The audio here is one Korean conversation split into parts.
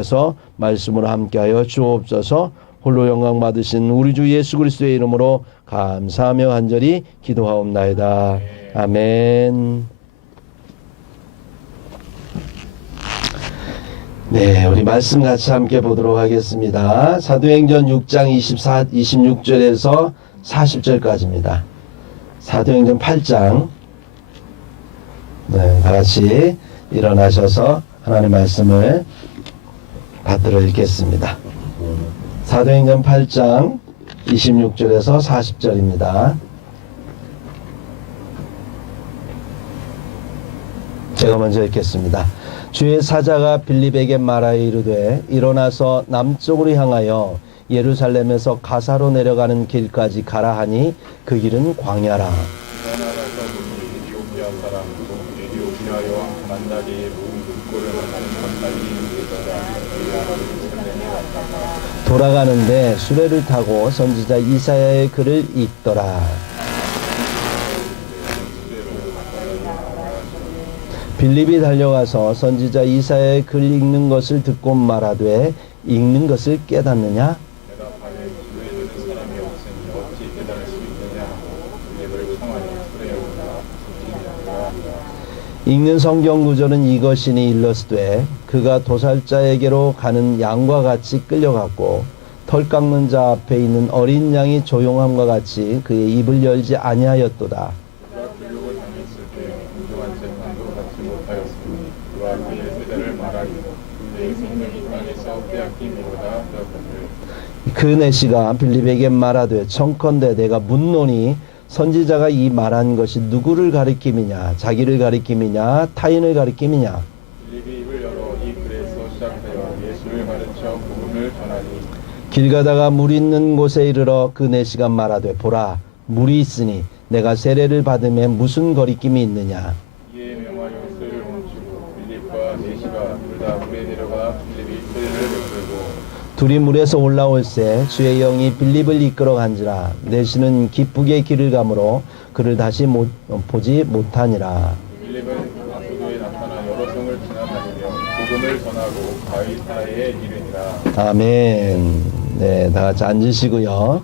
그래서 말씀으로 함께하여 주옵소서. 홀로 영광 받으신 우리 주 예수 그리스도의 이름으로 감사하며 간절히 기도하옵나이다. 아멘. 네, 우리 말씀 같이 함께 보도록 하겠습니다. 사도행전 6장 26절에서 40절까지입니다. 사도행전 8장. 네, 다 같이 일어나셔서 하나님의 말씀을 받들어 읽겠습니다. 사도행전 8장 26절에서 40절입니다. 제가 먼저 읽겠습니다. 주의 사자가 빌립에게 말하여 이르되 일어나서 남쪽으로 향하여 예루살렘에서 가사로 내려가는 길까지 가라 하니 그 길은 광야라. 에티오피아 사람도 에티오피아 여왕 만다리의 모은 국고를 만나는 건달이 돌아가는데 수레를 타고 선지자 이사야의 글을 읽더라. 빌립이 달려가서 선지자 이사야의 글 읽는 것을 듣고 말하되 읽는 것을 깨닫느냐? 읽는 성경 구절은 이것이니 일러스되 그가 도살자에게로 가는 양과 같이 끌려갔고 털 깎는 자 앞에 있는 어린 양이 조용함과 같이 그의 입을 열지 아니하였도다. 그가 교육을 당했을 때 공정한 재판도 받지 못하였으니 그와 그의 세대를 말하기로 그의 생명이 땅에서 빼앗김이로다 하였거늘. 그 내시가 빌립에게 말하되 청컨대 내가 묻노니 선지자가 이 말한 것이 누구를 가리킴이냐, 자기를 가리킴이냐, 타인을 가리킴이냐. 빌립이 입을 열어 이 글에서 시작하여 예수를 가르쳐 복음을 전하니 길 가다가 물 있는 곳에 이르러 그 내시가 말하되 보라 물이 있으니 내가 세례를 받음에 무슨 거리낌이 있느냐. 이에 명하여 수레를 멈추고 빌립과 내시가 둘 다 물에 내려가 빌립이 수레를 이끌고 둘이 물에서 올라올새 주의 영이 빌립을 이끌어 간지라. 내시는 기쁘게 길을 가므로 그를 다시 보지 못하니라. 빌립은 아수도에 나타나 여러 성을 지나다니며 복음을 전하고 가이사랴에 이르니라. 아멘. 네, 다 같이 앉으시고요.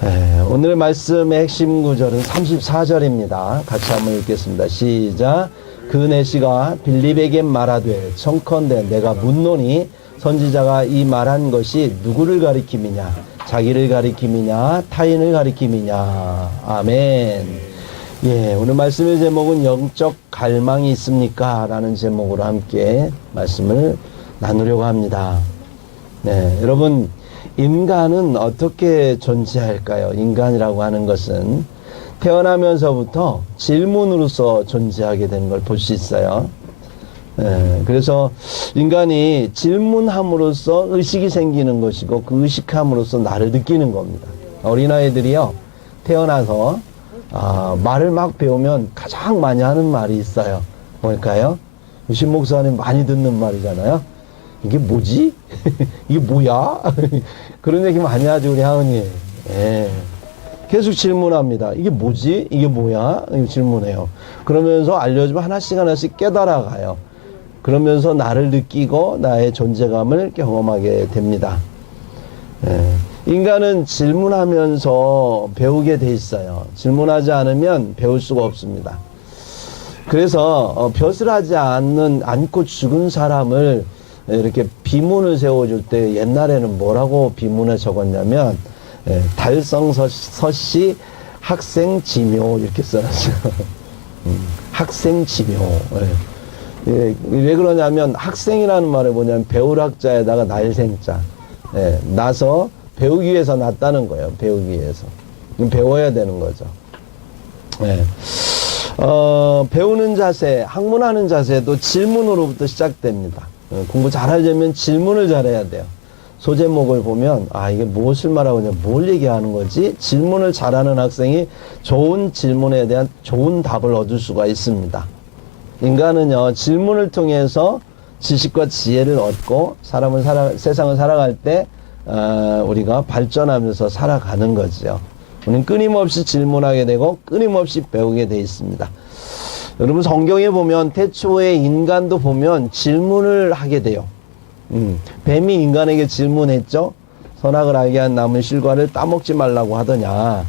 네, 오늘의 말씀의 핵심 구절은 34절입니다. 같이 한번 읽겠습니다. 시작. 그 내시가 빌립에게 말하되 청컨대 내가 묻노니 선지자가 이 말한 것이 누구를 가리킴이냐, 자기를 가리킴이냐, 타인을 가리킴이냐. 아멘. 예, 오늘 말씀의 제목은 영적 갈망이 있습니까? 라는 제목으로 함께 말씀을 나누려고 합니다. 네, 여러분 인간은 어떻게 존재할까요? 인간이라고 하는 것은 태어나면서부터 질문으로서 존재하게 되는 걸 볼 수 있어요. 그래서 인간이 질문함으로써 의식이 생기는 것이고 그 의식함으로써 나를 느끼는 겁니다. 어린아이들이요 태어나서 말을 막 배우면 가장 많이 하는 말이 있어요. 뭘까요? 신 목사님 많이 듣는 말이잖아요. 이게 뭐지? 이게 뭐야? 그런 얘기 많이 하죠 우리 하은이. 예. 계속 질문합니다. 이게 뭐지? 이게 뭐야? 질문해요. 그러면서 알려주면 하나씩 하나씩 깨달아가요. 그러면서 나를 느끼고 나의 존재감을 경험하게 됩니다. 예. 인간은 질문하면서 배우게 돼 있어요. 질문하지 않으면 배울 수가 없습니다. 그래서 벼슬 하지 않고 죽은 사람을 이렇게 비문을 세워줄 때 옛날에는 뭐라고 비문에 적었냐면 달성서시 학생지묘 이렇게 써놨어요. 학생지묘. 예, 왜 그러냐면 학생이라는 말이 뭐냐면 배울 학자에다가 날생자. 예, 나서 배우기 위해서 났다는 거예요. 배우기 위해서. 배워야 되는 거죠. 예. 배우는 자세, 학문하는 자세도 질문으로부터 시작됩니다. 공부 잘하려면 질문을 잘해야 돼요. 소제목을 보면 이게 무엇을 말하고 있냐, 뭘 얘기하는 거지? 질문을 잘하는 학생이 좋은 질문에 대한 좋은 답을 얻을 수가 있습니다. 인간은요 질문을 통해서 지식과 지혜를 얻고 세상을 살아갈 때 우리가 발전하면서 살아가는 거죠. 우리는 끊임없이 질문하게 되고 끊임없이 배우게 돼 있습니다. 여러분 성경에 보면 태초의 인간도 보면 질문을 하게 돼요. 뱀이 인간에게 질문했죠. 선악을 알게 한 나무 실과를 따먹지 말라고 하더냐.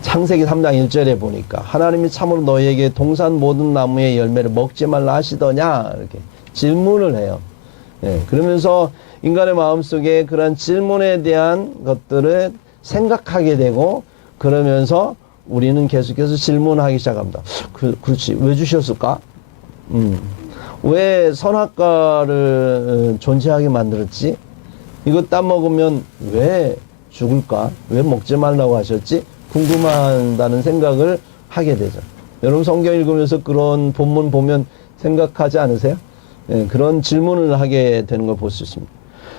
창세기 3장 1절에 보니까 하나님이 참으로 너희에게 동산 모든 나무의 열매를 먹지 말라 하시더냐 이렇게 질문을 해요. 그러면서 인간의 마음속에 그런 질문에 대한 것들을 생각하게 되고 그러면서 우리는 계속해서 질문하기 시작합니다. 그렇지. 왜 주셨을까? 왜 선악과를 존재하게 만들었지? 이거 따먹으면 왜 죽을까? 왜 먹지 말라고 하셨지? 궁금하다는 생각을 하게 되죠. 여러분 성경 읽으면서 그런 본문 보면 생각하지 않으세요? 그런 질문을 하게 되는 걸 볼 수 있습니다.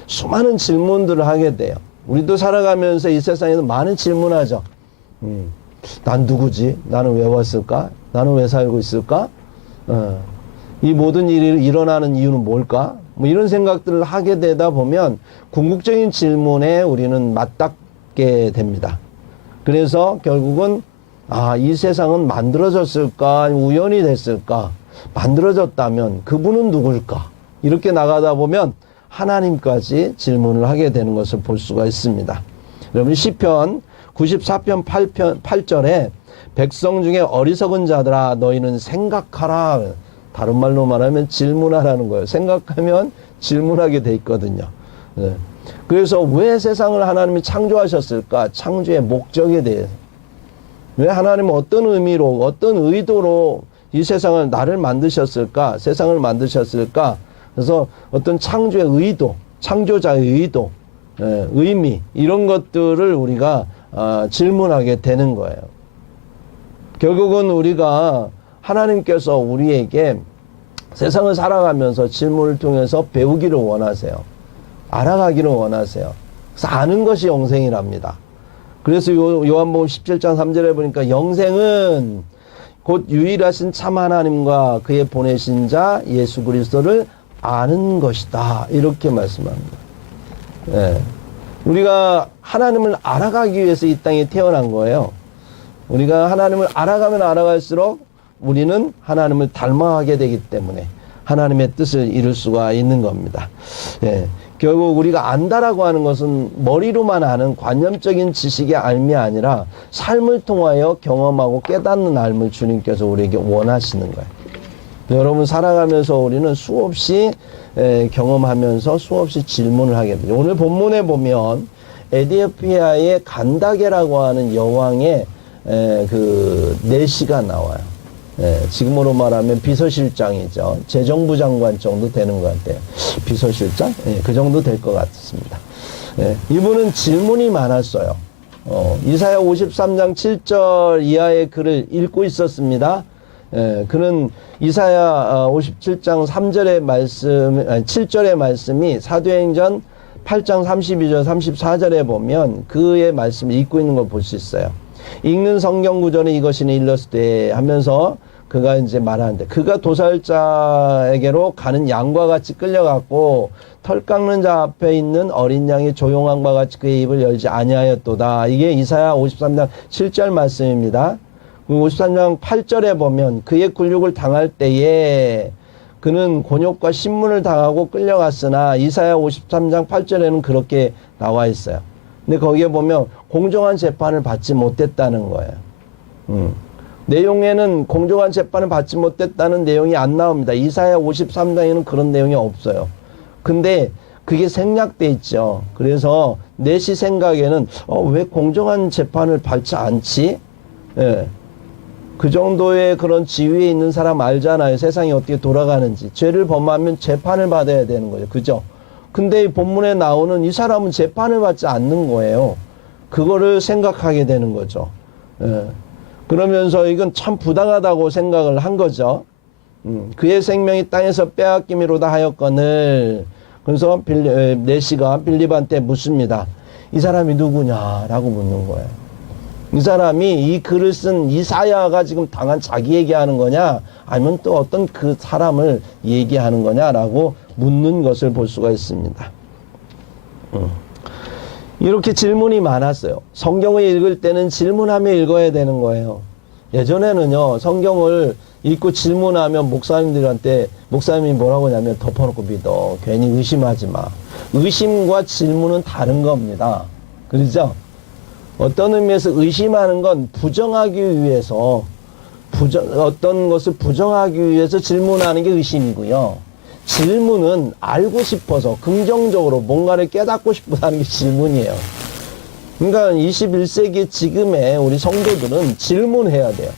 수많은 질문들을 하게 돼요. 우리도 살아가면서 이 세상에서 많은 질문하죠. 난 누구지? 나는 왜 왔을까? 나는 왜 살고 있을까? 이 모든 일이 일어나는 이유는 뭘까? 뭐 이런 생각들을 하게 되다 보면 궁극적인 질문에 우리는 맞닿게 됩니다. 그래서 결국은 이 세상은 만들어졌을까? 우연히 됐을까? 만들어졌다면 그분은 누굴까? 이렇게 나가다 보면 하나님까지 질문을 하게 되는 것을 볼 수가 있습니다. 여러분 시편 94편 8절에 백성 중에 어리석은 자들아 너희는 생각하라. 다른 말로 말하면 질문하라는 거예요. 생각하면 질문하게 돼 있거든요. 그래서 왜 세상을 하나님이 창조하셨을까? 창조의 목적에 대해서. 왜 하나님은 어떤 의미로, 어떤 의도로 이 세상을 나를 만드셨을까? 세상을 만드셨을까? 그래서 어떤 창조의 의도, 창조자의 의도, 의미 이런 것들을 우리가 질문하게 되는 거예요. 결국은 우리가 하나님께서 우리에게 세상을 살아가면서 질문을 통해서 배우기를 원하세요. 알아가기를 원하세요. 그래서 아는 것이 영생이랍니다. 그래서 요한복음 17장 3절에 보니까 영생은 곧 유일하신 참 하나님과 그의 보내신 자 예수 그리스도를 아는 것이다. 이렇게 말씀합니다. 우리가 하나님을 알아가기 위해서 이 땅에 태어난 거예요. 우리가 하나님을 알아가면 알아갈수록 우리는 하나님을 닮아가게 되기 때문에 하나님의 뜻을 이룰 수가 있는 겁니다. 결국 우리가 안다라고 하는 것은 머리로만 아는 관념적인 지식의 알미 아니라 삶을 통하여 경험하고 깨닫는 알을 주님께서 우리에게 원하시는 거예요. 여러분 살아가면서 우리는 수없이 경험하면서 수없이 질문을 하게 됩니다. 오늘 본문에 보면 에티오피아의 간다게라고 하는 여왕의 그 내시가 나와요. 지금으로 말하면 비서실장이죠. 재정부 장관 정도 되는 것 같아요. 비서실장? 그 정도 될 것 같습니다. 이분은 질문이 많았어요. 이사야 53장 7절 이하의 글을 읽고 있었습니다. 그는 이사야 57장 3절의 말씀, 7절의 말씀이 사도행전 8장 32절 34절에 보면 그의 말씀을 읽고 있는 걸 볼 수 있어요. 읽는 성경 구절은 이것이니 일러스되 하면서 그가 이제 말하는데 그가 도살자에게로 가는 양과 같이 끌려갔고 털 깎는 자 앞에 있는 어린 양이 조용함과 같이 그의 입을 열지 아니하였도다. 이게 이사야 53장 7절 말씀입니다. 53장 8절에 보면 그의 굴욕을 당할 때에 그는 곤욕과 신문을 당하고 끌려갔으나 이사야 53장 8절에는 그렇게 나와 있어요. 근데 거기에 보면 공정한 재판을 받지 못했다는 거예요. 내용에는 공정한 재판을 받지 못했다는 내용이 안 나옵니다. 이사야 53장에는 그런 내용이 없어요. 근데 그게 생략돼 있죠. 그래서 내시 생각에는 왜 공정한 재판을 받지 않지? 그 정도의 그런 지위에 있는 사람 알잖아요. 세상이 어떻게 돌아가는지. 죄를 범하면 재판을 받아야 되는 거죠. 그죠? 근데 이 본문에 나오는 이 사람은 재판을 받지 않는 거예요. 그거를 생각하게 되는 거죠. 그러면서 이건 참 부당하다고 생각을 한 거죠. 그의 생명이 땅에서 빼앗김이로다 하였거늘. 그래서 내시가 빌립한테 묻습니다. 이 사람이 누구냐라고 묻는 거예요. 이 사람이 이 글을 쓴 이사야가 지금 당한 자기 얘기하는 거냐 아니면 또 어떤 그 사람을 얘기하는 거냐라고 묻는 것을 볼 수가 있습니다. 이렇게 질문이 많았어요. 성경을 읽을 때는 질문하며 읽어야 되는 거예요. 예전에는요, 성경을 읽고 질문하면 목사님들한테, 목사님이 뭐라고 하냐면 덮어놓고 믿어. 괜히 의심하지 마. 의심과 질문은 다른 겁니다. 그렇죠? 어떤 의미에서 의심하는 건 부정하기 위해서, 어떤 것을 부정하기 위해서 질문하는 게 의심이고요. 질문은 알고 싶어서 긍정적으로 뭔가를 깨닫고 싶어서 하는 게 질문이에요. 그러니까 21세기 지금의 우리 성도들은 질문해야 돼요.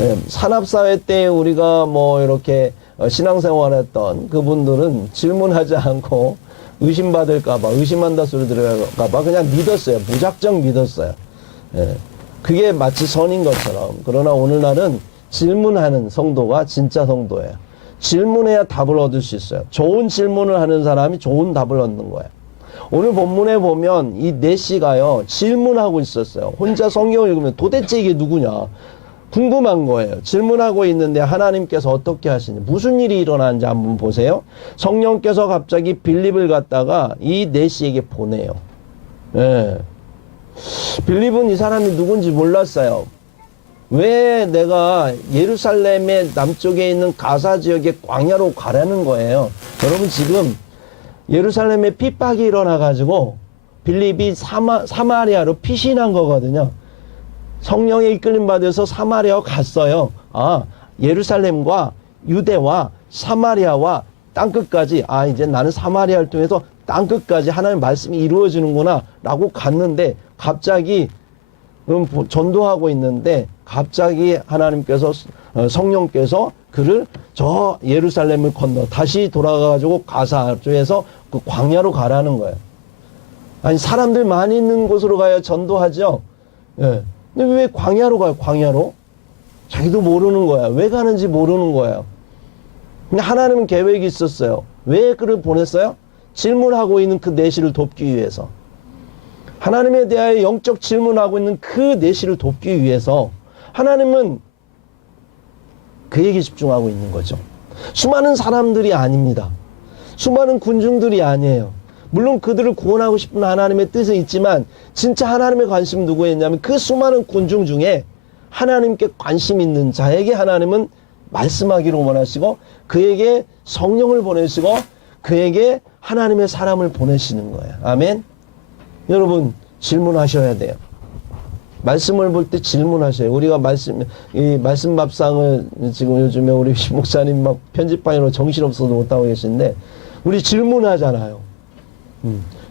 예, 산업사회 때 우리가 뭐 이렇게 신앙생활 했던 그분들은 질문하지 않고 의심받을까봐, 의심한다 소리 들을까봐 그냥 믿었어요. 무작정 믿었어요. 예, 그게 마치 선인 것처럼. 그러나 오늘날은 질문하는 성도가 진짜 성도예요. 질문해야 답을 얻을 수 있어요. 좋은 질문을 하는 사람이 좋은 답을 얻는 거예요. 오늘 본문에 보면 이 넷시가요, 질문하고 있었어요. 혼자 성경을 읽으면 도대체 이게 누구냐? 궁금한 거예요. 질문하고 있는데 하나님께서 어떻게 하시니? 무슨 일이 일어나는지 한번 보세요. 성령께서 갑자기 빌립을 갖다가 이 넷시에게 보내요. 예. 빌립은 이 사람이 누군지 몰랐어요. 왜 내가 예루살렘의 남쪽에 있는 가사 지역의 광야로 가라는 거예요. 여러분 지금 예루살렘에 핍박이 일어나가지고 빌립이 사마리아로 피신한 거거든요. 성령에 이끌림 받아서 사마리아로 갔어요. 아, 예루살렘과 유대와 사마리아와 땅끝까지, 아, 이제 나는 사마리아를 통해서 땅끝까지 하나님의 말씀이 이루어지는구나 라고 갔는데 갑자기 전도하고 있는데 갑자기 하나님께서 성령께서 그를 저 예루살렘을 건너 다시 돌아가가지고 가사 쪽에서 그 광야로 가라는 거예요. 아니 사람들 많이 있는 곳으로 가야 전도하죠. 예. 근데 왜 광야로 가요? 광야로? 자기도 모르는 거야. 왜 가는지 모르는 거예요. 근데 하나님은 계획이 있었어요. 왜 그를 보냈어요? 질문하고 있는 그 내시를 돕기 위해서. 하나님에 대하여 영적 질문하고 있는 그 내시를 돕기 위해서 하나님은 그에게 집중하고 있는 거죠. 수많은 사람들이 아닙니다. 수많은 군중들이 아니에요. 물론 그들을 구원하고 싶은 하나님의 뜻은 있지만 진짜 하나님의 관심은 누구에 있냐면 그 수많은 군중 중에 하나님께 관심 있는 자에게 하나님은 말씀하기를 원하시고 그에게 성령을 보내시고 그에게 하나님의 사람을 보내시는 거예요. 아멘. 여러분 질문하셔야 돼요. 말씀을 볼 때 질문하셔요. 우리가 이 말씀 밥상을 지금 요즘에 우리 목사님 막 편집방으로 정신없어서 못하고 계신데 우리 질문하잖아요.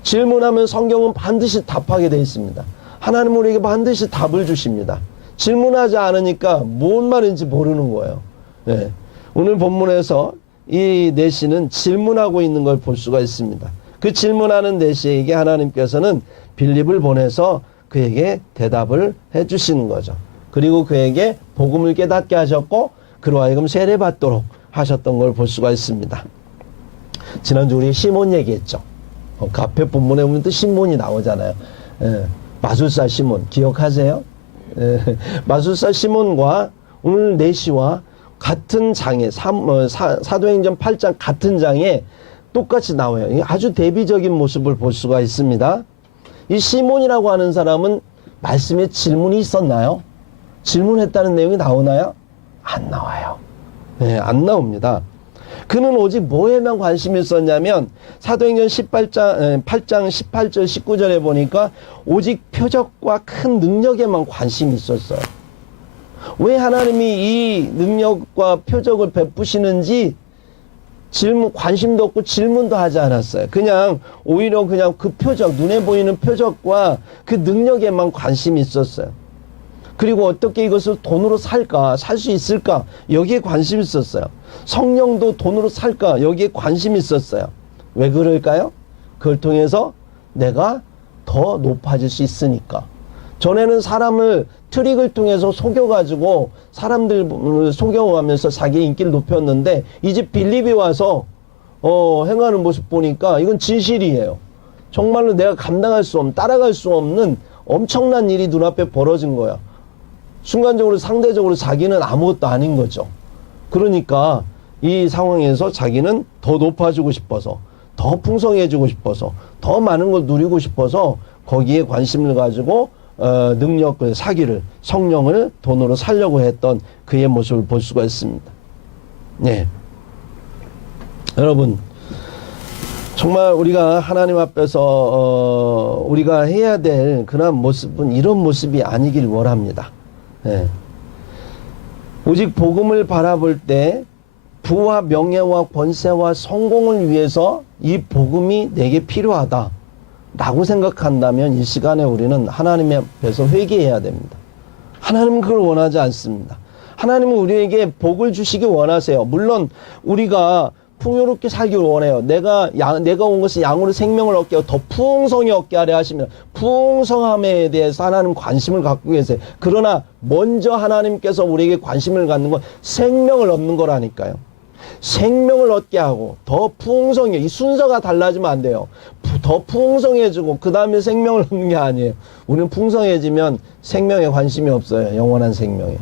질문하면 성경은 반드시 답하게 되어 있습니다. 하나님은 우리에게 반드시 답을 주십니다. 질문하지 않으니까 뭔 말인지 모르는 거예요. 네. 오늘 본문에서 이 내시는 질문하고 있는 걸 볼 수가 있습니다. 그 질문하는 내시에게 하나님께서는 빌립을 보내서 그에게 대답을 해 주시는 거죠. 그리고 그에게 복음을 깨닫게 하셨고 그로 하여금 세례받도록 하셨던 걸 볼 수가 있습니다. 지난주 우리 시몬 얘기했죠. 그 앞에 본문에 보면 또 시몬이 나오잖아요. 예, 마술사 시몬 기억하세요? 예, 마술사 시몬과 오늘 내시와 같은 장에 사도행전 8장 같은 장에 똑같이 나와요. 아주 대비적인 모습을 볼 수가 있습니다. 이 시몬이라고 하는 사람은 말씀에 질문이 있었나요? 질문했다는 내용이 나오나요? 안 나와요. 네, 안 나옵니다. 그는 오직 뭐에만 관심이 있었냐면 사도행전 8장 18절 19절에 보니까 오직 표적과 큰 능력에만 관심이 있었어요. 왜 하나님이 이 능력과 표적을 베푸시는지 관심도 없고 질문도 하지 않았어요. 그냥 오히려 그냥 그 표적, 눈에 보이는 표적과 그 능력에만 관심이 있었어요. 그리고 어떻게 이것을 돈으로 살까, 살 수 있을까, 여기에 관심이 있었어요. 성령도 돈으로 살까, 여기에 관심이 있었어요. 왜 그럴까요? 그걸 통해서 내가 더 높아질 수 있으니까. 전에는 사람을 트릭을 통해서 속여가지고 사람들 속여가면서 자기 인기를 높였는데 이제 빌립이 와서 행하는 모습 보니까 이건 진실이에요. 정말로 내가 감당할 수 없는, 따라갈 수 없는 엄청난 일이 눈앞에 벌어진 거야. 순간적으로 상대적으로 자기는 아무것도 아닌 거죠. 그러니까 이 상황에서 자기는 더 높아지고 싶어서, 더 풍성해지고 싶어서, 더 많은 걸 누리고 싶어서 거기에 관심을 가지고 능력, 사기를, 성령을 돈으로 살려고 했던 그의 모습을 볼 수가 있습니다. 네. 여러분, 정말 우리가 하나님 앞에서 우리가 해야 될 그런 모습은 이런 모습이 아니길 원합니다. 네. 오직 복음을 바라볼 때 부와 명예와 권세와 성공을 위해서 이 복음이 내게 필요하다 라고 생각한다면 이 시간에 우리는 하나님 앞에서 회개해야 됩니다. 하나님은 그걸 원하지 않습니다. 하나님은 우리에게 복을 주시기 원하세요. 물론 우리가 풍요롭게 살기를 원해요. 내가 온 것이 양으로 생명을 얻게 하고 더 풍성히 얻게 하려 하시면 풍성함에 대해서 하나님 관심을 갖고 계세요. 그러나 먼저 하나님께서 우리에게 관심을 갖는 건 생명을 얻는 거라니까요. 생명을 얻게 하고 더 풍성해. 이 순서가 달라지면 안 돼요. 더 풍성해지고 그 다음에 생명을 얻는 게 아니에요. 우리는 풍성해지면 생명에 관심이 없어요. 영원한 생명에.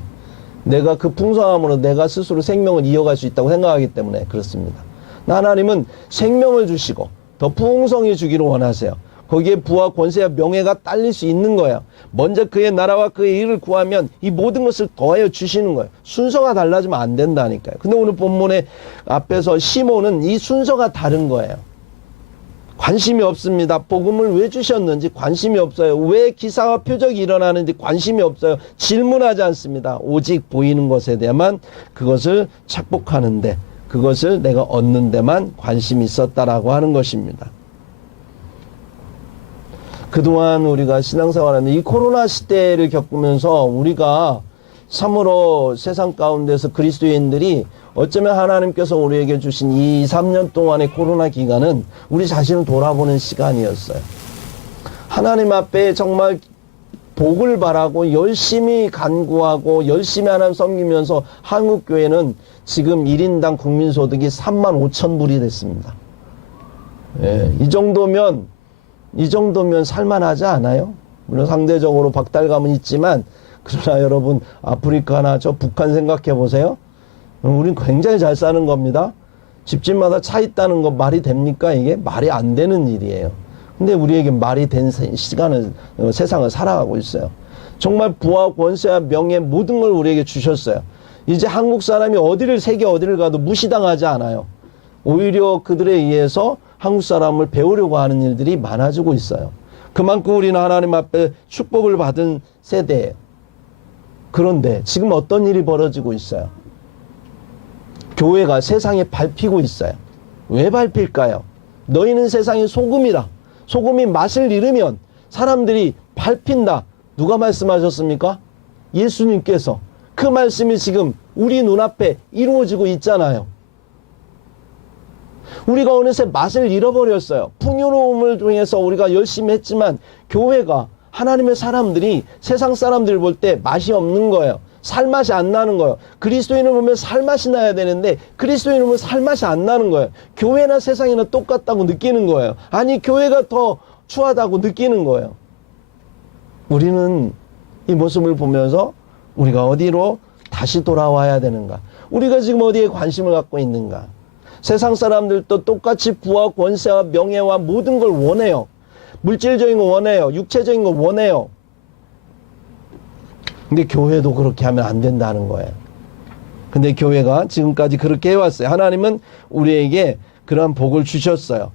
내가 그 풍성함으로 내가 스스로 생명을 이어갈 수 있다고 생각하기 때문에 그렇습니다. 하나님은 생명을 주시고 더 풍성히 주기를 원하세요. 거기에 부와 권세와 명예가 딸릴 수 있는 거예요. 먼저 그의 나라와 그의 일을 구하면 이 모든 것을 더하여 주시는 거예요. 순서가 달라지면 안 된다니까요. 근데 오늘 본문의 앞에서 시몬은 이 순서가 다른 거예요. 관심이 없습니다. 복음을 왜 주셨는지 관심이 없어요. 왜 기사와 표적이 일어나는지 관심이 없어요. 질문하지 않습니다. 오직 보이는 것에 대해만 그것을 착복하는데 그것을 내가 얻는 데만 관심이 있었다라고 하는 것입니다. 그동안 우리가 신앙생활하는 이 코로나 시대를 겪으면서 우리가 참으로 세상 가운데서 그리스도인들이 어쩌면 하나님께서 우리에게 주신 이 3년 동안의 코로나 기간은 우리 자신을 돌아보는 시간이었어요. 하나님 앞에 정말 복을 바라고 열심히 간구하고 열심히 하나님 섬기면서 한국교회는 지금 1인당 국민소득이 35,000불이 됐습니다. 예, 이 정도면 살만하지 않아요? 물론 상대적으로 박탈감은 있지만 그러나 여러분 아프리카나 저 북한 생각해 보세요. 우린 굉장히 잘 사는 겁니다. 집집마다 차 있다는 거 말이 됩니까? 이게 말이 안 되는 일이에요. 근데 우리에게 말이 된 시간을 세상을 살아가고 있어요. 정말 부와 권세와 명예 모든 걸 우리에게 주셨어요. 이제 한국 사람이 세계 어디를 가도 무시당하지 않아요. 오히려 그들에 의해서 한국 사람을 배우려고 하는 일들이 많아지고 있어요. 그만큼 우리는 하나님 앞에 축복을 받은 세대예요. 그런데 지금 어떤 일이 벌어지고 있어요? 교회가 세상에 밟히고 있어요. 왜 밟힐까요? 너희는 세상의 소금이라. 소금이 맛을 잃으면 사람들이 밟힌다. 누가 말씀하셨습니까? 예수님께서. 그 말씀이 지금 우리 눈앞에 이루어지고 있잖아요. 우리가 어느새 맛을 잃어버렸어요. 풍요로움을 통해서 우리가 열심히 했지만 교회가 하나님의 사람들이 세상 사람들 볼 때 맛이 없는 거예요. 살맛이 안 나는 거예요. 그리스도인을 보면 살맛이 나야 되는데 그리스도인을 보면 살맛이 안 나는 거예요. 교회나 세상이나 똑같다고 느끼는 거예요. 아니 교회가 더 추하다고 느끼는 거예요. 우리는 이 모습을 보면서 우리가 어디로 다시 돌아와야 되는가? 우리가 지금 어디에 관심을 갖고 있는가? 세상 사람들도 똑같이 부와 권세와 명예와 모든 걸 원해요. 물질적인 거 원해요. 육체적인 거 원해요. 근데 교회도 그렇게 하면 안 된다는 거예요. 근데 교회가 지금까지 그렇게 해왔어요. 하나님은 우리에게 그러한 복을 주셨어요.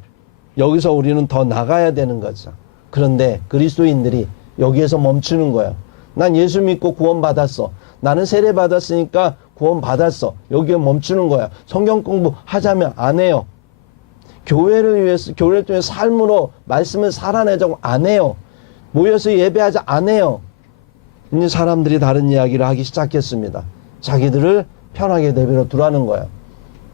여기서 우리는 더 나가야 되는 거죠. 그런데 그리스도인들이 여기에서 멈추는 거예요. 난 예수 믿고 구원 받았어. 나는 세례 받았으니까 구원 받았어. 여기에 멈추는 거야. 성경 공부 하자면 안 해요. 교회를 통해 삶으로 말씀을 살아내자고 안 해요. 모여서 예배하자 안 해요. 이제 사람들이 다른 이야기를 하기 시작했습니다. 자기들을 편하게 내버려 두라는 거예요.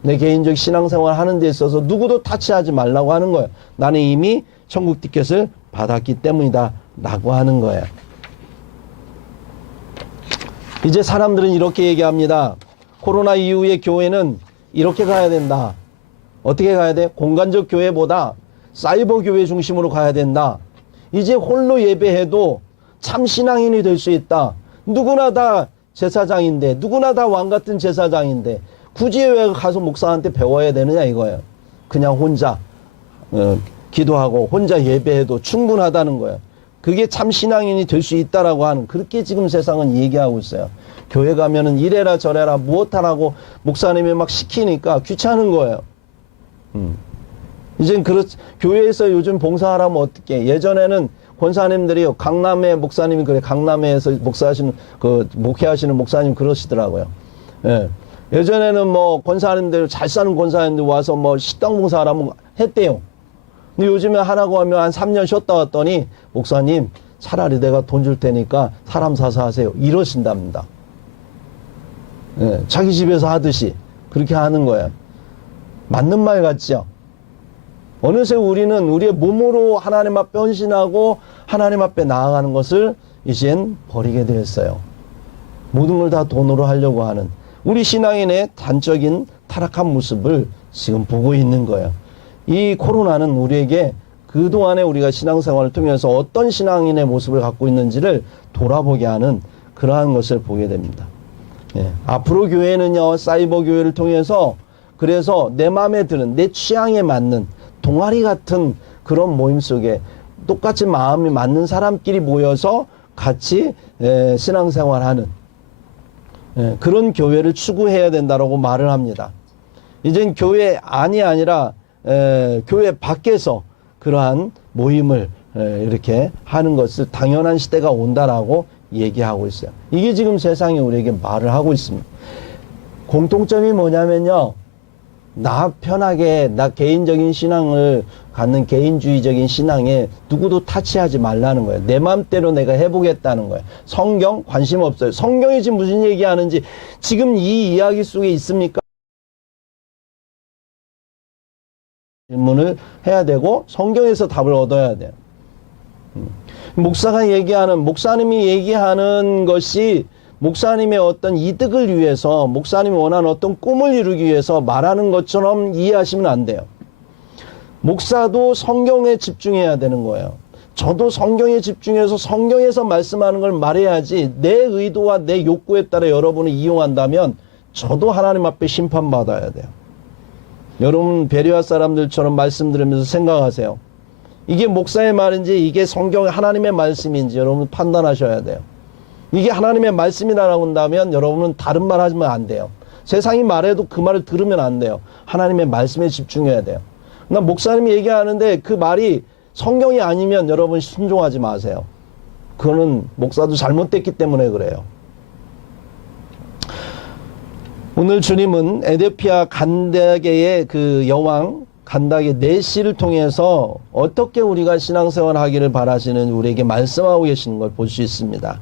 내 개인적 신앙생활 하는 데 있어서 누구도 타치하지 말라고 하는 거예요. 나는 이미 천국 티켓을 받았기 때문이다 라고 하는 거예요. 이제 사람들은 이렇게 얘기합니다. 코로나 이후에 교회는 이렇게 가야 된다. 어떻게 가야 돼? 공간적 교회보다 사이버 교회 중심으로 가야 된다. 이제 홀로 예배해도 참 신앙인이 될 수 있다. 누구나 다 제사장인데, 누구나 다 왕 같은 제사장인데 굳이 왜 가서 목사한테 배워야 되느냐 이거예요. 그냥 혼자 기도하고 혼자 예배해도 충분하다는 거예요. 그게 참 신앙인이 될 수 있다라고 하는, 그렇게 지금 세상은 얘기하고 있어요. 교회 가면은 이래라 저래라 무엇하라고 목사님이 막 시키니까 귀찮은 거예요. 이젠 교회에서 요즘 봉사하라면 어떻게? 예전에는 권사님들이 강남의 목사님이 그래, 강남에서 목회하시는 목사님 그러시더라고요. 예. 예전에는 뭐 권사님들, 잘 사는 권사님들 와서 뭐 식당 봉사하라면 했대요. 근데 요즘에 하라고 하면 한 3년 쉬었다 왔더니, 목사님 차라리 내가 돈 줄 테니까 사람 사서 하세요, 이러신답니다. 예, 자기 집에서 하듯이 그렇게 하는 거예요. 맞는 말 같죠? 어느새 우리는 우리의 몸으로 하나님 앞에 헌신하고 하나님 앞에 나아가는 것을 이젠 버리게 되었어요. 모든 걸 다 돈으로 하려고 하는 우리 신앙인의 단적인 타락한 모습을 지금 보고 있는 거예요. 이 코로나는 우리에게 그동안에 우리가 신앙생활을 통해서 어떤 신앙인의 모습을 갖고 있는지를 돌아보게 하는 그러한 것을 보게 됩니다. 예. 앞으로 교회는요, 사이버 교회를 통해서 그래서 내 마음에 드는, 내 취향에 맞는 동아리 같은 그런 모임 속에 똑같이 마음이 맞는 사람끼리 모여서 같이 신앙생활하는 그런 교회를 추구해야 된다라고 말을 합니다. 이젠 교회 안이 아니라 교회 밖에서 그러한 모임을 이렇게 하는 것을 당연한 시대가 온다라고 얘기하고 있어요. 이게 지금 세상이 우리에게 말을 하고 있습니다. 공통점이 뭐냐면요, 나 편하게, 나 개인적인 신앙을 갖는 개인주의적인 신앙에 누구도 타치하지 말라는 거예요. 내 맘대로 내가 해보겠다는 거예요. 성경 관심 없어요. 성경이 지금 무슨 얘기하는지 지금 이 이야기 속에 있습니까? 질문을 해야 되고 성경에서 답을 얻어야 돼요. 목사님이 얘기하는 것이 목사님의 어떤 이득을 위해서, 목사님이 원하는 어떤 꿈을 이루기 위해서 말하는 것처럼 이해하시면 안 돼요. 목사도 성경에 집중해야 되는 거예요. 저도 성경에 집중해서 성경에서 말씀하는 걸 말해야지, 내 의도와 내 욕구에 따라 여러분을 이용한다면 저도 하나님 앞에 심판받아야 돼요. 여러분 베레아 사람들처럼 말씀 들으면서 생각하세요. 이게 목사의 말인지 이게 성경 하나님의 말씀인지 여러분 판단하셔야 돼요. 이게 하나님의 말씀이라고 한다면 여러분은 다른 말 하시면 안 돼요. 세상이 말해도 그 말을 들으면 안 돼요. 하나님의 말씀에 집중해야 돼요. 나 목사님이 얘기하는데 그 말이 성경이 아니면 여러분 순종하지 마세요. 그거는 목사도 잘못됐기 때문에 그래요. 오늘 주님은 에디오피아 간다게의 그 여왕 간다게 내시를 통해서 어떻게 우리가 신앙생활 하기를 바라시는 우리에게 말씀하고 계시는 걸 볼 수 있습니다.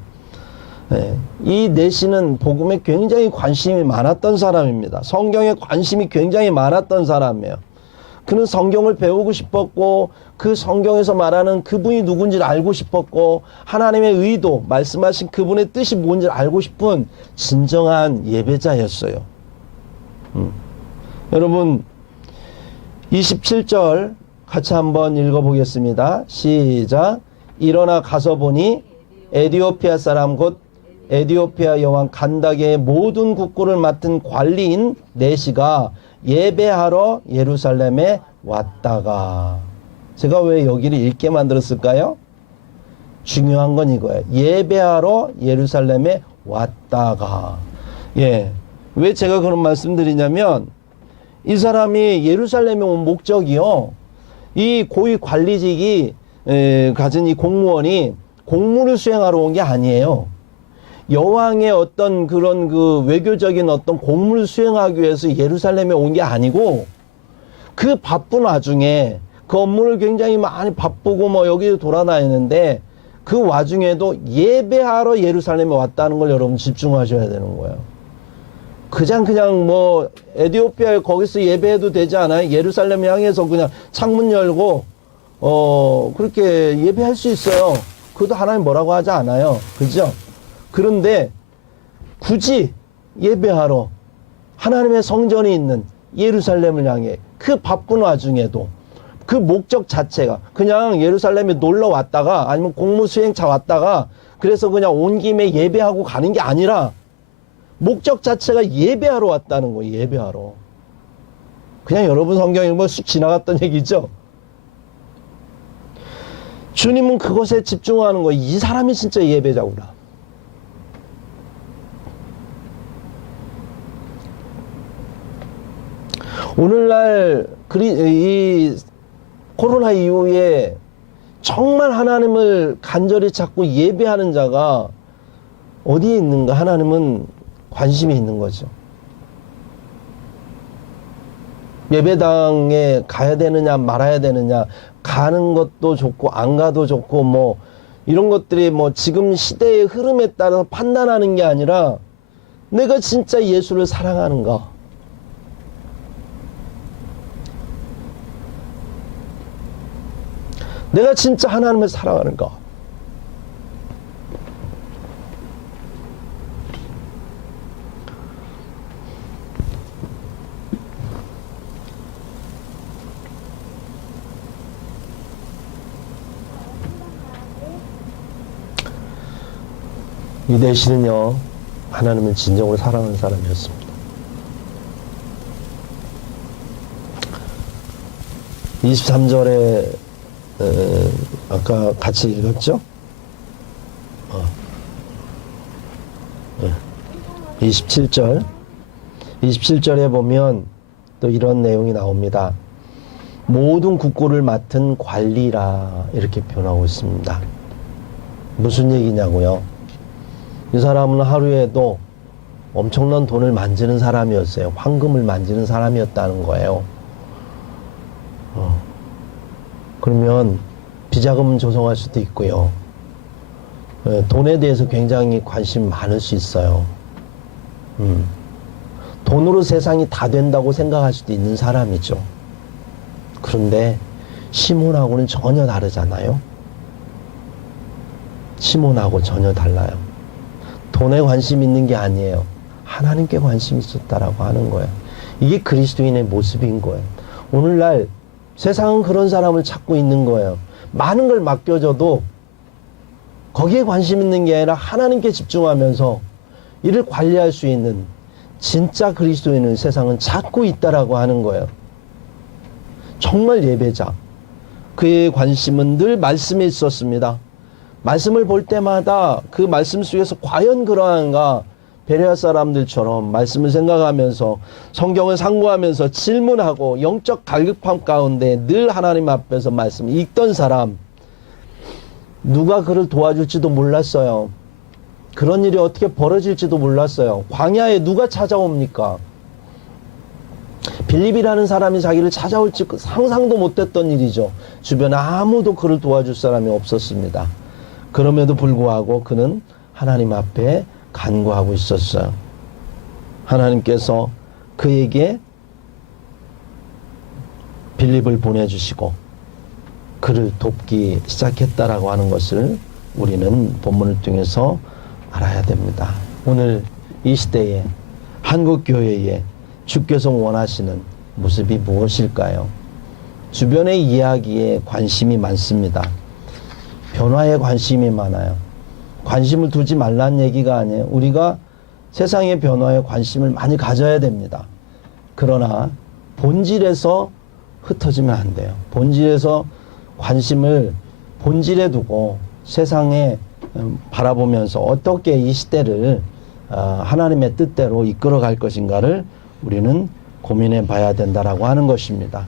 네. 이 내시는 복음에 굉장히 관심이 많았던 사람입니다. 성경에 관심이 굉장히 많았던 사람이에요. 그는 성경을 배우고 싶었고 그 성경에서 말하는 그분이 누군지를 알고 싶었고 하나님의 의도, 말씀하신 그분의 뜻이 뭔지를 알고 싶은 진정한 예배자였어요. 여러분 27절 같이 한번 읽어보겠습니다. 시작. 일어나 가서 보니 에디오피아 사람 곧 에디오피아 여왕 간다게의 모든 국고를 맡은 관리인 내시가 예배하러 예루살렘에 왔다가. 제가 왜 여기를 읽게 만들었을까요? 중요한 건 이거예요. 예배하러 예루살렘에 왔다가. 예. 왜 제가 그런 말씀드리냐면 이 사람이 예루살렘에 온 목적이요, 이 고위 관리직이 가진 이 공무원이 공무를 수행하러 온 게 아니에요. 여왕의 어떤 그런 그 외교적인 어떤 공무를 수행하기 위해서 예루살렘에 온 게 아니고, 그 바쁜 와중에 그 업무를 굉장히 많이 바쁘고 뭐 여기 돌아다니는데 그 와중에도 예배하러 예루살렘에 왔다는 걸 여러분 집중하셔야 되는 거예요. 그냥 뭐 에디오피아에 거기서 예배해도 되지 않아요? 예루살렘 향해서 그냥 창문 열고 그렇게 예배할 수 있어요. 그것도 하나님 뭐라고 하지 않아요. 그죠? 그런데 굳이 예배하러 하나님의 성전이 있는 예루살렘을 향해 그 바쁜 와중에도 그 목적 자체가 그냥 예루살렘에 놀러 왔다가 아니면 공무 수행차 왔다가 그래서 그냥 온 김에 예배하고 가는 게 아니라 목적 자체가 예배하러 왔다는 거예요. 예배하러. 그냥 여러분 성경 읽으면 쑥 지나갔던 얘기죠. 주님은 그것에 집중하는 거예요. 이 사람이 진짜 예배자구나. 오늘날 이 코로나 이후에 정말 하나님을 간절히 찾고 예배하는 자가 어디에 있는가? 하나님은 관심이 있는 거죠. 예배당에 가야 되느냐 말아야 되느냐, 가는 것도 좋고 안 가도 좋고 뭐 이런 것들이 뭐 지금 시대의 흐름에 따라서 판단하는 게 아니라 내가 진짜 예수를 사랑하는가, 내가 진짜 하나님을 사랑하는가. 유대 씨는요, 하나님을 진정으로 사랑하는 사람이었습니다. 23절에 아까 같이 읽었죠? 27절. 27절에 보면 또 이런 내용이 나옵니다. 모든 국고를 맡은 관리라, 이렇게 표현하고 있습니다. 무슨 얘기냐고요? 이 사람은 하루에도 엄청난 돈을 만지는 사람이었어요. 황금을 만지는 사람이었다는 거예요. 그러면 비자금 조성할 수도 있고요. 돈에 대해서 굉장히 관심 많을 수 있어요. 돈으로 세상이 다 된다고 생각할 수도 있는 사람이죠. 그런데 시몬하고는 전혀 다르잖아요. 시몬하고 전혀 달라요. 돈에 관심 있는 게 아니에요. 하나님께 관심이 있었다라고 하는 거예요. 이게 그리스도인의 모습인 거예요. 오늘날 세상은 그런 사람을 찾고 있는 거예요. 많은 걸 맡겨줘도 거기에 관심 있는 게 아니라 하나님께 집중하면서 이를 관리할 수 있는 진짜 그리스도인을 세상은 찾고 있다라고 하는 거예요. 정말 예배자. 그의 관심은 늘 말씀에 있었습니다. 말씀을 볼 때마다 그 말씀 속에서 과연 그러한가, 베레아 사람들처럼 말씀을 생각하면서 성경을 상고하면서 질문하고 영적 갈급함 가운데 늘 하나님 앞에서 말씀을 읽던 사람, 누가 그를 도와줄지도 몰랐어요. 그런 일이 어떻게 벌어질지도 몰랐어요. 광야에 누가 찾아옵니까? 빌립이라는 사람이 자기를 찾아올지 상상도 못했던 일이죠. 주변에 아무도 그를 도와줄 사람이 없었습니다. 그럼에도 불구하고 그는 하나님 앞에 간구하고 있었어요. 하나님께서 그에게 빌립을 보내주시고 그를 돕기 시작했다라고 하는 것을 우리는 본문을 통해서 알아야 됩니다. 오늘 이 시대에 한국교회에 주께서 원하시는 모습이 무엇일까요? 주변의 이야기에 관심이 많습니다. 변화에 관심이 많아요. 관심을 두지 말라는 얘기가 아니에요. 우리가 세상의 변화에 관심을 많이 가져야 됩니다. 그러나 본질에서 흩어지면 안 돼요. 본질에서 관심을 본질에 두고 세상에 바라보면서 어떻게 이 시대를 하나님의 뜻대로 이끌어 갈 것인가를 우리는 고민해 봐야 된다라고 하는 것입니다.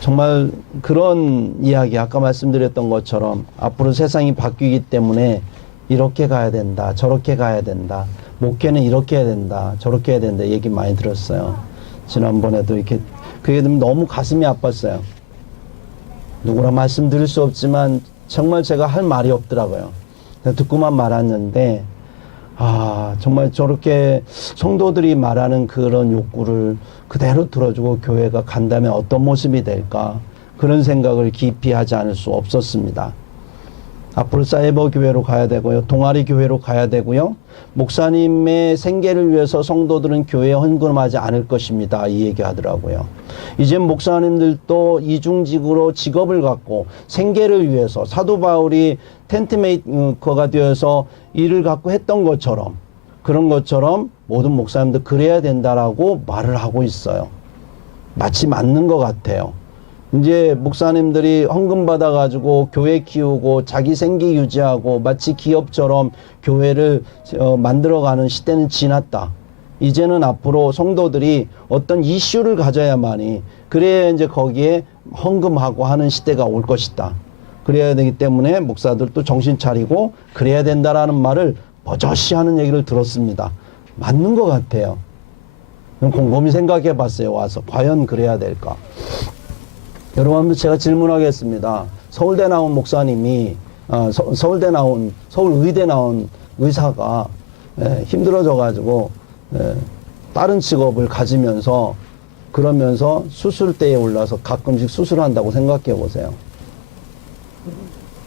정말 그런 이야기, 아까 말씀드렸던 것처럼 앞으로 세상이 바뀌기 때문에 이렇게 가야 된다, 저렇게 가야 된다, 목회는 이렇게 해야 된다, 저렇게 해야 된다 얘기 많이 들었어요. 지난번에도 이렇게 그 얘기 들으면 너무 가슴이 아팠어요. 누구나 말씀드릴 수 없지만 정말 제가 할 말이 없더라고요. 듣고만 말았는데 정말 저렇게 성도들이 말하는 그런 욕구를 그대로 들어주고 교회가 간다면 어떤 모습이 될까, 그런 생각을 깊이 하지 않을 수 없었습니다. 앞으로 사이버 교회로 가야 되고요, 동아리 교회로 가야 되고요, 목사님의 생계를 위해서 성도들은 교회에 헌금하지 않을 것입니다, 이 얘기하더라고요. 이제 목사님들도 이중직으로 직업을 갖고 생계를 위해서 사도 바울이 텐트메이커가 되어서 일을 갖고 했던 것처럼, 그런 것처럼 모든 목사님들 그래야 된다라고 말을 하고 있어요. 마치 맞는 것 같아요. 이제 목사님들이 헌금 받아가지고 교회 키우고 자기 생계 유지하고 마치 기업처럼 교회를 만들어가는 시대는 지났다. 이제는 앞으로 성도들이 어떤 이슈를 가져야만이, 그래야 이제 거기에 헌금하고 하는 시대가 올 것이다. 그래야 되기 때문에 목사들도 정신 차리고 그래야 된다라는 말을 버젓이 하는 얘기를 들었습니다. 맞는 것 같아요. 곰곰이 생각해 봤어요. 와서 과연 그래야 될까? 여러분들 제가 질문하겠습니다. 서울대 나온 목사님이 서울의대 나온 의사가 힘들어져 가지고 다른 직업을 가지면서 그러면서 수술대에 올라서 가끔씩 수술한다고 생각해 보세요.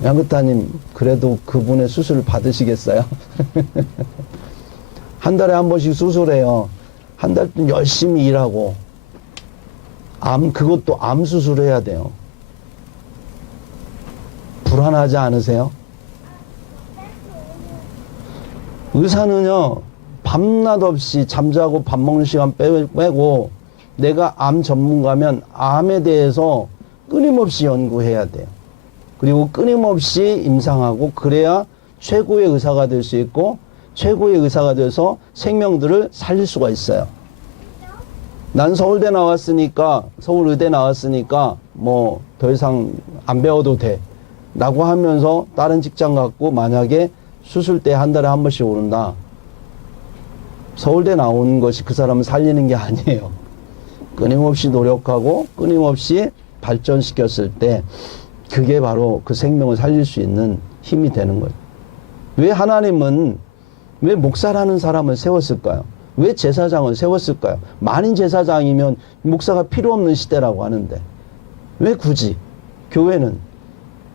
양긋타님, 그래도 그분의 수술을 받으시겠어요? 한 달에 한 번씩 수술해요. 한 달 동안 열심히 일하고 그것도 암 수술해야 돼요. 불안하지 않으세요? 의사는요, 밤낮 없이 잠자고 밥 먹는 시간 빼고 내가 암 전문가면 암에 대해서 끊임없이 연구해야 돼요. 그리고 끊임없이 임상하고 그래야 최고의 의사가 될 수 있고 최고의 의사가 돼서 생명들을 살릴 수가 있어요. 난 서울대 나왔으니까, 서울의대 나왔으니까 뭐 더 이상 안 배워도 돼 라고 하면서 다른 직장 갖고 만약에 수술때 한 달에 한 번씩 오른다. 서울대 나온 것이 그 사람을 살리는 게 아니에요. 끊임없이 노력하고 끊임없이 발전시켰을 때 그게 바로 그 생명을 살릴 수 있는 힘이 되는 거예요. 왜 하나님은 왜 목사라는 사람을 세웠을까요? 왜 제사장을 세웠을까요? 만인 제사장이면 목사가 필요 없는 시대라고 하는데 왜 굳이 교회는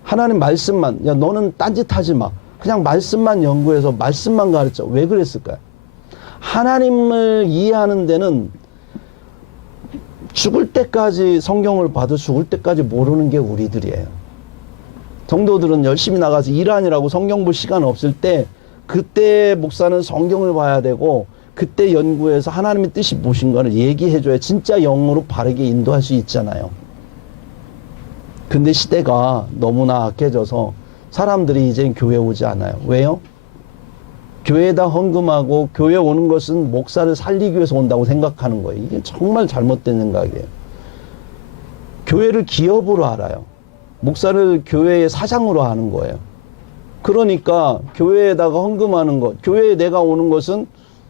하나님 말씀만, 야 너는 딴짓하지 마, 그냥 말씀만 연구해서 말씀만 가르쳐, 왜 그랬을까요? 하나님을 이해하는 데는 죽을 때까지 성경을 봐도 죽을 때까지 모르는 게 우리들이에요. 성도들은 열심히 나가서 일 아니라고 성경 볼 시간 없을 때 그때 목사는 성경을 봐야 되고 그때 연구해서 하나님의 뜻이 무엇인가를 얘기해줘야 진짜 영으로 바르게 인도할 수 있잖아요. 근데 시대가 너무나 악해져서 사람들이 이제 교회 오지 않아요. 왜요? 교회에다 헌금하고 교회 오는 것은 목사를 살리기 위해서 온다고 생각하는 거예요. 이게 정말 잘못된 생각이에요. 교회를 기업으로 알아요. 목사를 교회의 사장으로 하는 거예요. 그러니까 교회에다가 헌금하는 것, 교회에 내가 오는 것은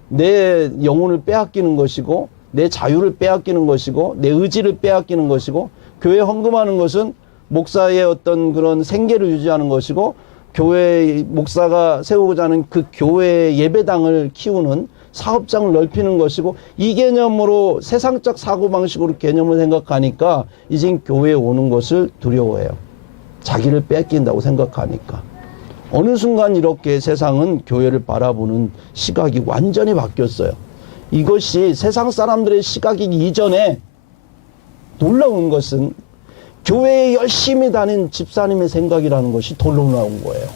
내 영혼을 빼앗기는 것이고 내 자유를 빼앗기는 것이고 내 의지를 빼앗기는 것이고, 교회에 헌금하는 것은 목사의 어떤 그런 생계를 유지하는 것이고 교회 목사가 세우고자 하는 그 교회의 예배당을 키우는 사업장을 넓히는 것이고, 이 개념으로 세상적 사고방식으로 개념을 생각하니까 이젠 교회에 오는 것을 두려워해요. 자기를 뺏긴다고 생각하니까. 어느 순간 이렇게 세상은 교회를 바라보는 시각이 완전히 바뀌었어요. 이것이 세상 사람들의 시각이기 이전에 놀라운 것은 교회에 열심히 다닌 집사님의 생각이라는 것이 더 놀라운 거예요.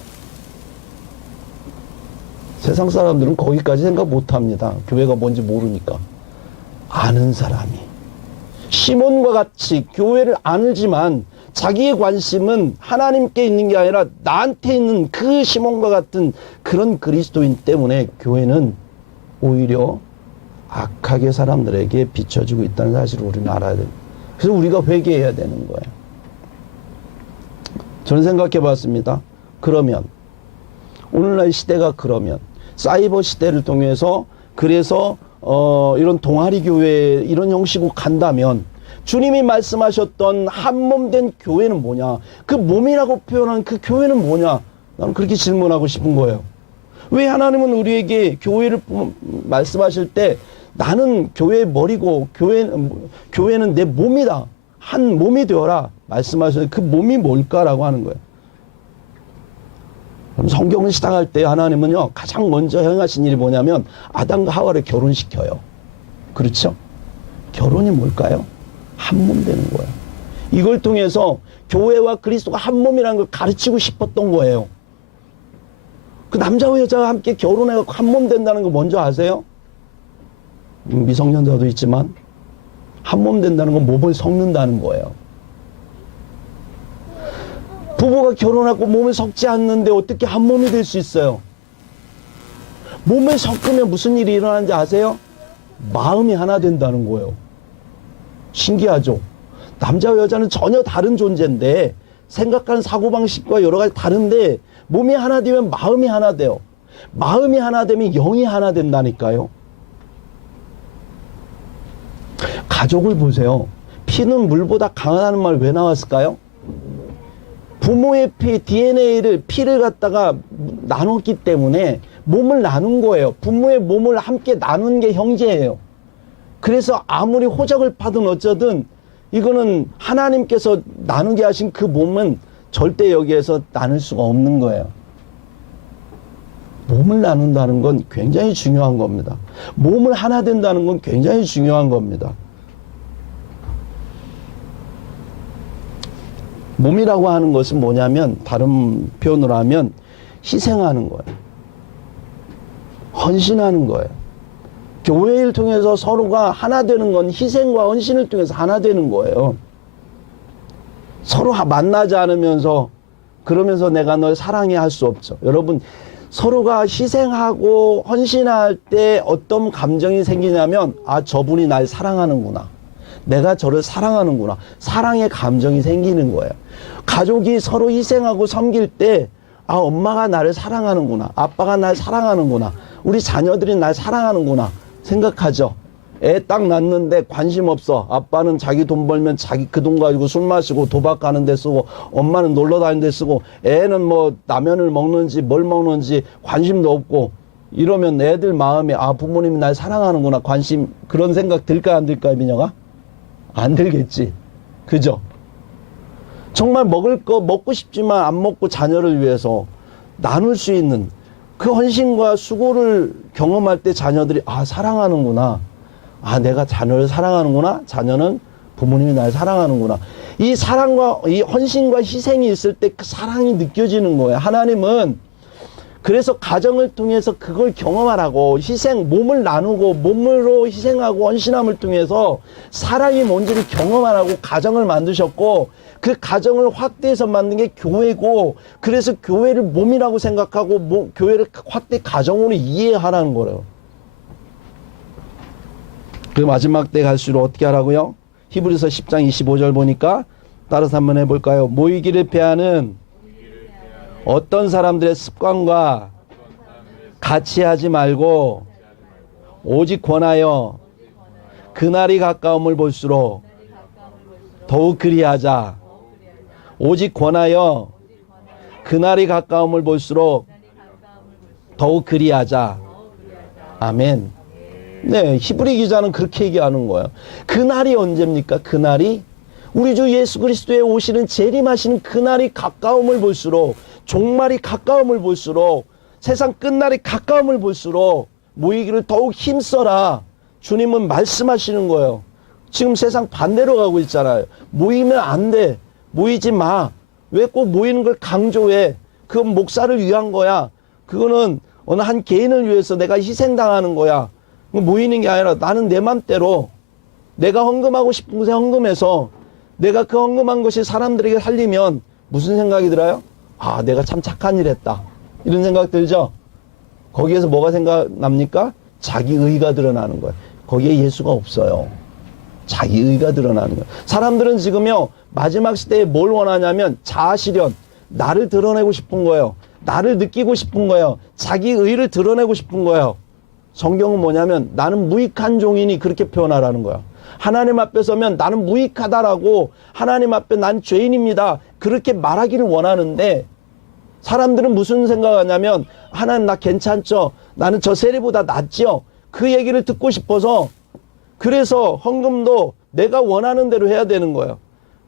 세상 사람들은 거기까지 생각 못합니다. 교회가 뭔지 모르니까. 아는 사람이. 시몬과 같이 교회를 알지만 자기의 관심은 하나님께 있는 게 아니라 나한테 있는 그 시몬과 같은 그런 그리스도인 때문에 교회는 오히려 악하게 사람들에게 비춰지고 있다는 사실을 우리는 알아야 됩니다. 그래서 우리가 회개해야 되는 거예요. 저는 생각해 봤습니다. 그러면 오늘날 시대가 그러면 사이버 시대를 통해서 그래서 이런 동아리 교회 이런 형식으로 간다면 주님이 말씀하셨던 한 몸 된 교회는 뭐냐? 그 몸이라고 표현한 그 교회는 뭐냐? 나는 그렇게 질문하고 싶은 거예요. 왜 하나님은 우리에게 교회를 말씀하실 때 나는 교회의 머리고 교회는 내 몸이다. 한 몸이 되어라. 말씀하셔서 그 몸이 뭘까라고 하는 거예요. 그럼 성경을 시작할 때 하나님은요, 가장 먼저 행하신 일이 뭐냐면 아담과 하와를 결혼시켜요. 그렇죠? 결혼이 뭘까요? 한 몸 되는 거예요. 이걸 통해서 교회와 그리스도가 한 몸이라는 걸 가르치고 싶었던 거예요. 그 남자와 여자가 함께 결혼해서 한 몸 된다는 거 먼저 아세요? 미성년자도 있지만 한 몸 된다는 건 몸을 섞는다는 거예요. 부부가 결혼하고 몸을 섞지 않는데 어떻게 한 몸이 될 수 있어요? 몸을 섞으면 무슨 일이 일어나는지 아세요? 마음이 하나 된다는 거예요. 신기하죠? 남자와 여자는 전혀 다른 존재인데 생각하는 사고방식과 여러 가지 다른데 몸이 하나 되면 마음이 하나 돼요. 마음이 하나 되면 영이 하나 된다니까요. 가족을 보세요. 피는 물보다 강하다는 말 왜 나왔을까요? 부모의 피, DNA를, 피를 갖다가 나눴기 때문에 몸을 나눈 거예요. 부모의 몸을 함께 나눈 게 형제예요. 그래서 아무리 호적을 파든 어쩌든 이거는 하나님께서 나누게 하신 그 몸은 절대 여기에서 나눌 수가 없는 거예요. 몸을 나눈다는 건 굉장히 중요한 겁니다. 몸을 하나 된다는 건 굉장히 중요한 겁니다. 몸이라고 하는 것은 뭐냐면 다른 표현으로 하면 희생하는 거예요. 헌신하는 거예요. 교회를 통해서 서로가 하나 되는 건 희생과 헌신을 통해서 하나 되는 거예요. 서로 만나지 않으면서 그러면서 내가 널 사랑해 할 수 없죠. 여러분, 서로가 희생하고 헌신할 때 어떤 감정이 생기냐면 아, 저분이 날 사랑하는구나. 내가 저를 사랑하는구나. 사랑의 감정이 생기는 거예요. 가족이 서로 희생하고 섬길 때 아, 엄마가 나를 사랑하는구나. 아빠가 날 사랑하는구나. 우리 자녀들이 날 사랑하는구나 생각하죠. 애 딱 낳는데 관심 없어. 아빠는 자기 돈 벌면 자기 그 돈 가지고 술 마시고 도박 가는 데 쓰고 엄마는 놀러 다니는 데 쓰고 애는 뭐 라면을 먹는지 뭘 먹는지 관심도 없고 이러면 애들 마음에 아, 부모님이 날 사랑하는구나. 관심 그런 생각 들까 안 들까요, 민영아? 안 들겠지. 그죠? 정말 먹을 거 먹고 싶지만 안 먹고 자녀를 위해서 나눌 수 있는 그 헌신과 수고를 경험할 때 자녀들이 아, 사랑하는구나. 아, 내가 자녀를 사랑하는구나. 자녀는 부모님이 날 사랑하는구나. 이 사랑과 이 헌신과 희생이 있을 때 그 사랑이 느껴지는 거예요. 하나님은 그래서 가정을 통해서 그걸 경험하라고 희생, 몸을 나누고 몸으로 희생하고 헌신함을 통해서 사랑이 뭔지를 경험하라고 가정을 만드셨고 그 가정을 확대해서 만든 게 교회고 그래서 교회를 몸이라고 생각하고 교회를 확대 가정으로 이해하라는 거래요. 그 마지막 때 갈수록 어떻게 하라고요? 히브리서 10장 25절 보니까 따라서 한번 해볼까요? 모이기를 패하는 어떤 사람들의 습관과 같이 하지 말고 오직 권하여 그날이 가까움을 볼수록 더욱 그리하자. 오직 권하여 그날이 가까움을 볼수록 더욱 그리하자. 아멘. 네, 히브리 기자는 그렇게 얘기하는 거예요. 그날이 언제입니까? 그날이 우리 주 예수 그리스도의 오시는 재림하시는 그날이 가까움을 볼수록 종말이 가까움을 볼수록 세상 끝날이 가까움을 볼수록 모이기를 더욱 힘써라. 주님은 말씀하시는 거예요. 지금 세상 반대로 가고 있잖아요. 모이면 안 돼. 모이지 마. 왜 꼭 모이는 걸 강조해? 그건 목사를 위한 거야. 그거는 어느 한 개인을 위해서 내가 희생당하는 거야. 모이는 게 아니라 나는 내 맘대로 내가 헌금하고 싶은 곳에 헌금해서 내가 그 헌금한 것이 사람들에게 살리면 무슨 생각이 들어요? 아, 내가 참 착한 일 했다. 이런 생각 들죠? 거기에서 뭐가 생각납니까? 자기 의가 드러나는 거예요. 거기에 예수가 없어요. 자기 의가 드러나는 거예요. 사람들은 지금요, 마지막 시대에 뭘 원하냐면 자아실현, 나를 드러내고 싶은 거예요. 나를 느끼고 싶은 거예요. 자기 의를 드러내고 싶은 거예요. 성경은 뭐냐면 나는 무익한 종이니 그렇게 표현하라는 거야. 하나님 앞에 서면 나는 무익하다라고 하나님 앞에 난 죄인입니다. 그렇게 말하기를 원하는데 사람들은 무슨 생각하냐면 하나님 나 괜찮죠? 나는 저 세리보다 낫죠? 그 얘기를 듣고 싶어서 그래서 헌금도 내가 원하는 대로 해야 되는 거예요.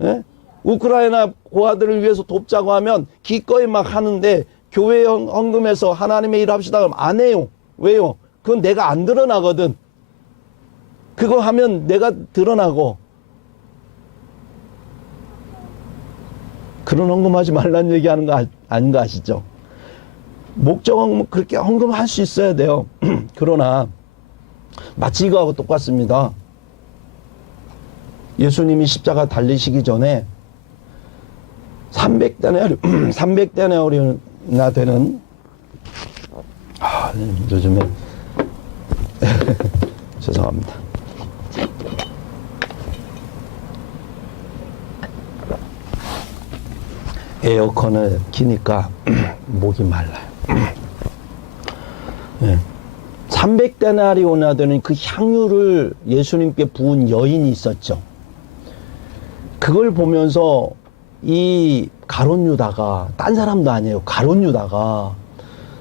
예? 우크라이나 고아들을 위해서 돕자고 하면 기꺼이 막 하는데 교회 헌금에서 하나님의 일 합시다 그러면 안 해요. 왜요? 그건 내가 안 드러나거든. 그거 하면 내가 드러나고. 그런 헌금하지 말라는 얘기하는 거 아닌 거 아시죠? 목적 헌금 그렇게 헌금할 수 있어야 돼요. 그러나 마치 이거하고 똑같습니다. 예수님이 십자가 달리시기 전에 300데나리온이나 되는, 요즘에 죄송합니다. 에어컨을 키니까 목이 말라요. 300데나리온이나 되는 그 향유를 예수님께 부은 여인이 있었죠. 그걸 보면서 이 가룟 유다가, 딴 사람도 아니에요, 가룟 유다가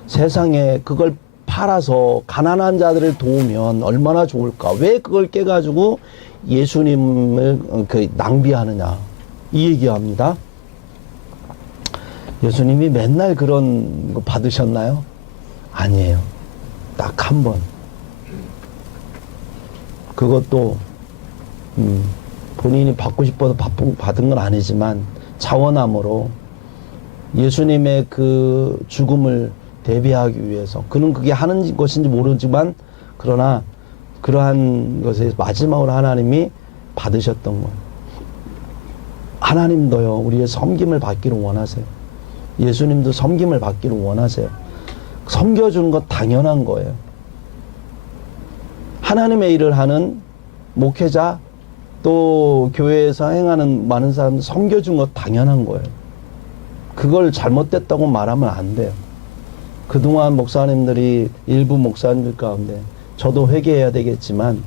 세상에 그걸 팔아서 가난한 자들을 도우면 얼마나 좋을까, 왜 그걸 깨가지고 예수님을 낭비하느냐, 이 얘기합니다. 예수님이 맨날 그런 거 받으셨나요? 아니에요. 딱 한 번. 그것도 본인이 받고 싶어서 받은 건 아니지만 자원함으로 예수님의 그 죽음을 대비하기 위해서, 그는 그게 하는 것인지 모르지만 그러나 그러한 것에 마지막으로 하나님이 받으셨던 거예요. 하나님도요, 우리의 섬김을 받기를 원하세요. 예수님도 섬김을 받기를 원하세요. 섬겨주는 것 당연한 거예요. 하나님의 일을 하는 목회자, 또 교회에서 행하는 많은 사람들 섬겨주는 것 당연한 거예요. 그걸 잘못됐다고 말하면 안 돼요. 그동안 목사님들이, 일부 목사님들 가운데 저도 회개해야 되겠지만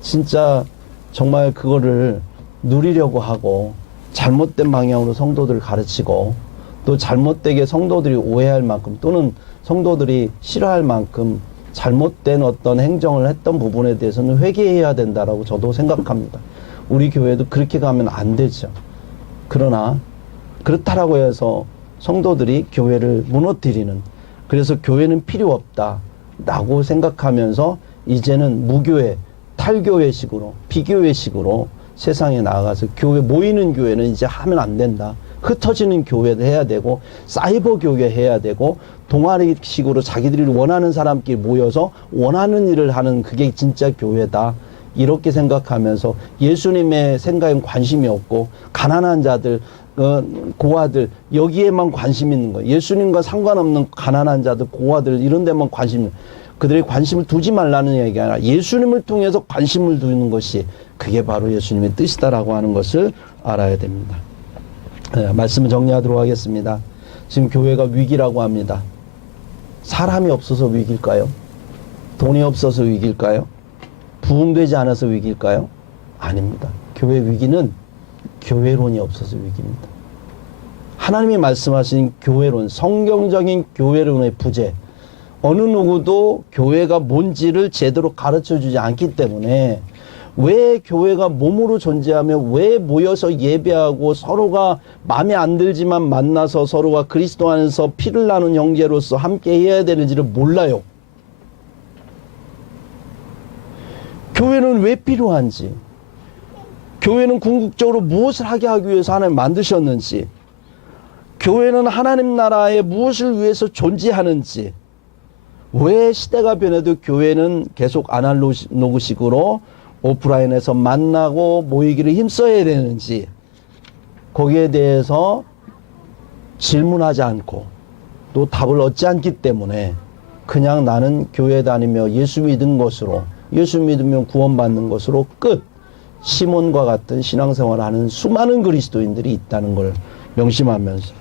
진짜 정말 그거를 누리려고 하고 잘못된 방향으로 성도들을 가르치고, 또 잘못되게 성도들이 오해할 만큼 또는 성도들이 싫어할 만큼 잘못된 어떤 행정을 했던 부분에 대해서는 회개해야 된다라고 저도 생각합니다. 우리 교회도 그렇게 가면 안 되죠. 그러나 그렇다라고 해서 성도들이 교회를 무너뜨리는, 그래서 교회는 필요 없다라고 생각하면서 이제는 무교회, 탈교회식으로, 비교회식으로 세상에 나아가서 교회, 모이는 교회는 이제 하면 안 된다. 흩어지는 교회도 해야 되고, 사이버 교회 해야 되고, 동아리식으로 자기들이 원하는 사람끼리 모여서 원하는 일을 하는, 그게 진짜 교회다. 이렇게 생각하면서 예수님의 생각엔 관심이 없고, 가난한 자들, 고아들, 여기에만 관심 있는 거예요. 예수님과 상관없는 가난한 자들, 고아들, 이런 데만 그들의 관심을 두지 말라는 얘기가 아니라 예수님을 통해서 관심을 두는 것이, 그게 바로 예수님의 뜻이다라고 하는 것을 알아야 됩니다. 말씀을 정리하도록 하겠습니다. 지금 교회가 위기라고 합니다. 사람이 없어서 위기일까요? 돈이 없어서 위기일까요? 부흥되지 않아서 위기일까요? 아닙니다. 교회 위기는 교회론이 없어서 위기입니다. 하나님이 말씀하신 교회론, 성경적인 교회론의 부재, 어느 누구도 교회가 뭔지를 제대로 가르쳐주지 않기 때문에, 왜 교회가 몸으로 존재하며 왜 모여서 예배하고 서로가 마음에 안 들지만 만나서 서로가 그리스도 안에서 피를 나눈 형제로서 함께 해야 되는지를 몰라요. 교회는 왜 필요한지, 교회는 궁극적으로 무엇을 하게 하기 위해서 하나님 만드셨는지, 교회는 하나님 나라에 무엇을 위해서 존재하는지, 왜 시대가 변해도 교회는 계속 아날로그식으로 오프라인에서 만나고 모이기를 힘써야 되는지, 거기에 대해서 질문하지 않고 또 답을 얻지 않기 때문에 그냥 나는 교회 다니며 예수 믿은 것으로, 예수 믿으면 구원받는 것으로 끝, 시몬과 같은 신앙생활을 하는 수많은 그리스도인들이 있다는 걸 명심하면서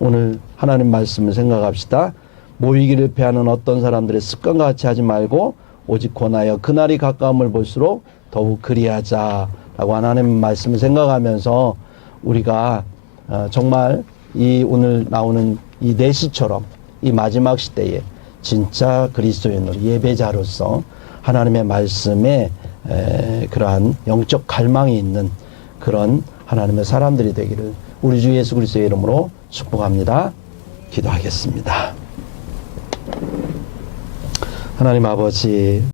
오늘 하나님 말씀을 생각합시다. 모이기를 패하는 어떤 사람들의 습관과 같이 하지 말고 오직 권하여 그날이 가까움을 볼수록 더욱 그리하자라고 하나님 말씀을 생각하면서 우리가 정말 이 오늘 나오는 이 내시처럼 이 마지막 시대에 진짜 그리스도인으로 예배자로서 하나님의 말씀에 그러한 영적 갈망이 있는 그런 하나님의 사람들이 되기를 우리 주 예수 그리스도의 이름으로 축복합니다. 기도하겠습니다. 하나님 아버지,